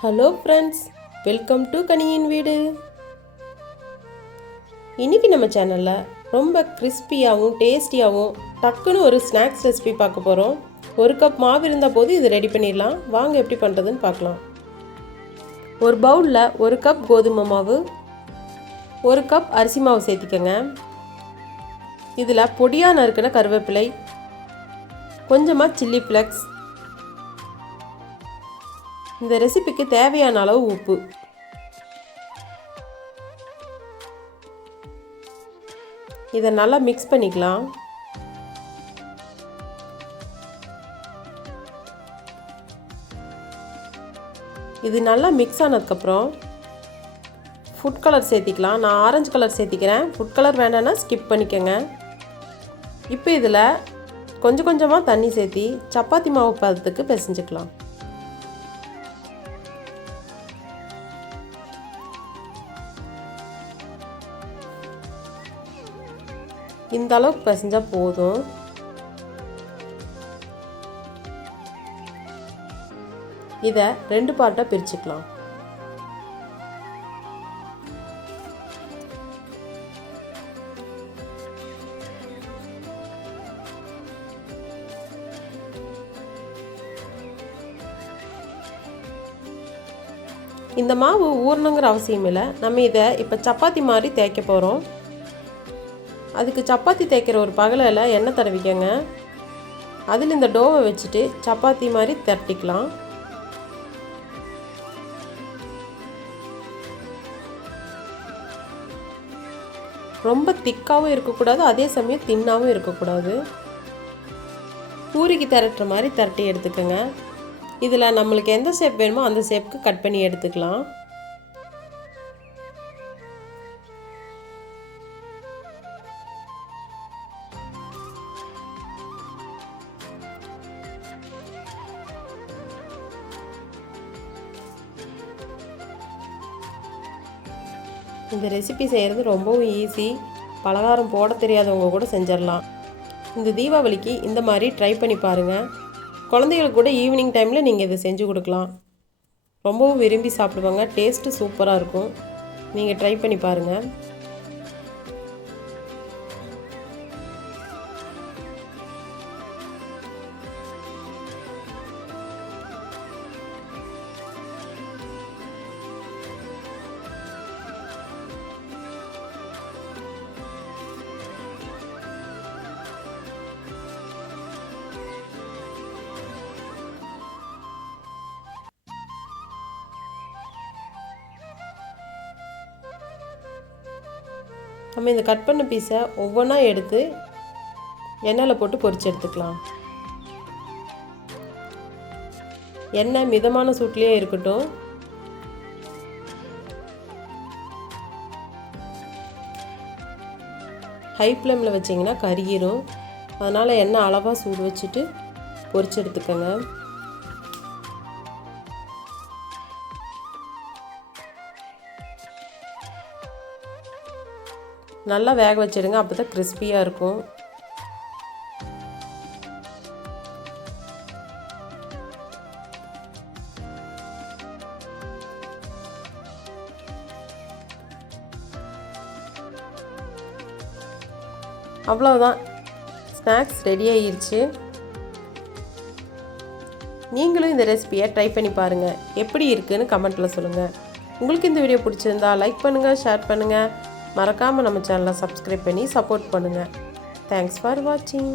Hello friends, welcome to கனியின் வீடு. இன்றைக்கி நம்ம சேனலில் ரொம்ப கிறிஸ்பியாகவும் டேஸ்டியாகவும் டக்குன்னு ஒரு ஸ்நாக்ஸ் ரெசிபி பார்க்க போகிறோம். ஒரு கப் மாவு இருந்த போது இது ரெடி பண்ணிடலாம். வாங்க எப்படி பண்ணுறதுன்னு பார்க்கலாம். ஒரு பவுலில் ஒரு கப் கோதுமை மாவு, ஒரு கப் அரிசி மாவு சேர்த்திக்கங்க. இதில் பொடியாக நறுக்கின கருவேப்பிலை, கொஞ்சமாக சில்லி ஃப்ளெக்ஸ், இந்த ரெசிபிக்கு தேவையான அளவு உப்பு, இதை நல்லா மிக்ஸ் பண்ணிக்கலாம். இது நல்லா மிக்ஸ் ஆனதுக்கப்புறம் ஃபுட் கலர் சேர்த்திக்கலாம். நான் ஆரஞ்சு கலர் சேர்த்திக்கிறேன். ஃபுட் கலர் வேண்டாம்னா ஸ்கிப் பண்ணிக்கோங்க. இப்போ இதில் கொஞ்சம் கொஞ்சமாக தண்ணி சேர்த்தி சப்பாத்தி மாவு பதத்துக்கு பிசைஞ்சிக்கலாம். இந்த அளவுக்கு பிசைஞ்சால் போதும். இதை 2 பார்ட்டாக பிரிச்சுக்கலாம். இந்த மாவு ஊறணுங்கிற அவசியம் இல்லை. நம்ம இதை இப்போ சப்பாத்தி மாதிரி தேய்க்க போகிறோம். அதுக்கு சப்பாத்தி தேய்க்கிற ஒரு பகலில் எண்ணெய் தடவிக்கங்க. அதில் இந்த டோவை வச்சுட்டு சப்பாத்தி மாதிரி தட்டிக்கலாம். ரொம்ப திக்காகவும் இருக்கக்கூடாது, அதே சமயம் தின்னாகவும் இருக்கக்கூடாது. பூரிக்கு திரட்டுற மாதிரி திரட்டி எடுத்துக்கோங்க. இதில் நம்மளுக்கு எந்த ஷேப் வேணுமோ அந்த ஷேப்புக்கு கட் பண்ணி எடுத்துக்கலாம். இந்த ரெசிபி செய்கிறது ரொம்பவும் ஈஸி. பலகாரம் போட தெரியாதவங்க கூட செஞ்சிடலாம். இந்த தீபாவளிக்கு இந்த மாதிரி ட்ரை பண்ணி பாருங்கள். குழந்தைகளுக்கு கூட ஈவினிங் டைமில் நீங்கள் இதை செஞ்சு கொடுக்கலாம். ரொம்பவும் விரும்பி சாப்பிடுவாங்க. டேஸ்ட்டு சூப்பராக இருக்கும். நீங்கள் ட்ரை பண்ணி பாருங்கள். நம்ம இந்த கட் பண்ண பீஸை ஒவ்வொன்றா எடுத்து எண்ணெயில் போட்டு பொரிச்சு எடுத்துக்கலாம். எண்ணெய் மிதமான சூட்லேயே இருக்கட்டும். ஹை ஃப்ளேமில் வச்சிங்கன்னா கருகிரும். அதனால் எண்ணெய் அளவாக சூடு வச்சுட்டு பொரிச்சு எடுத்துக்கோங்க. நல்லா வேக வச்சிடுங்க. அப்போ தான் கிறிஸ்பியாக இருக்கும். அவ்வளோதான், ஸ்நாக்ஸ் ரெடி ஆகிருச்சு. நீங்களும் இந்த ரெசிபியை ட்ரை பண்ணி பாருங்கள். எப்படி இருக்குன்னு கமெண்ட்டில் சொல்லுங்கள். உங்களுக்கு இந்த வீடியோ பிடிச்சிருந்தா லைக் பண்ணுங்கள், ஷேர் பண்ணுங்கள். மறக்காமல் நம்ம சேனலை சப்ஸ்கிரைப் பண்ணி சப்போர்ட் பண்ணுங்கள். தேங்க்ஸ் ஃபார் வாட்சிங்.